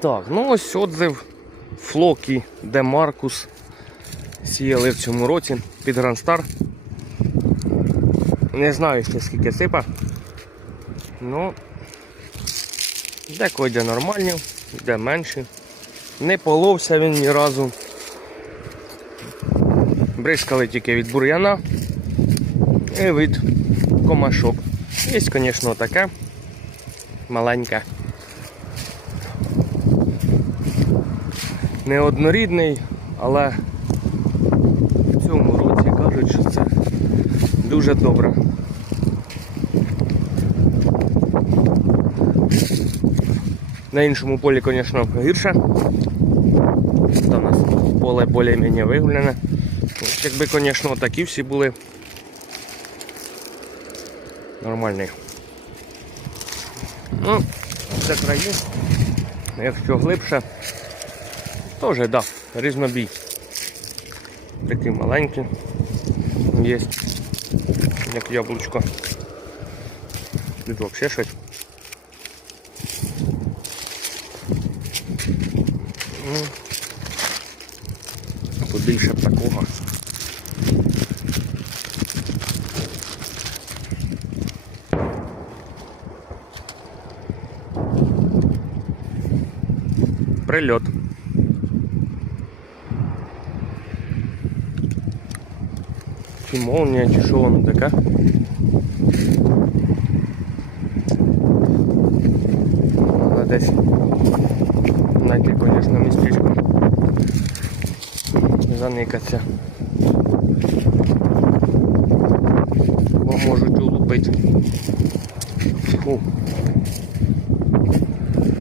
Так, ну ось отзив Флокі де Маркус. Сіяли в цьому році під Грандстар. Не знаю ще скільки сипа. Ну, деколи йде нормальні, йде менші. Не половся він ні разу. Бризкали тільки від бур'яна і від комашок. Є, звісно, таке маленьке. Неоднорідний, але в цьому році кажуть, що це дуже добре. На іншому полі, звісно, гірше. Та у нас поле більш-менш вигуляне. Якби, звісно, такі всі були нормальні. Ну, це краї. Якщо глибше, теж да, різнобій. Такі маленькі є, як яблучко. Тут взагалі щось. Ну, побільше б такого. Прильот. Чи молнія, чи що воно таке? Але десь знайти, звісно, містечко. Заникаться. Бо можуть улупити. Фу.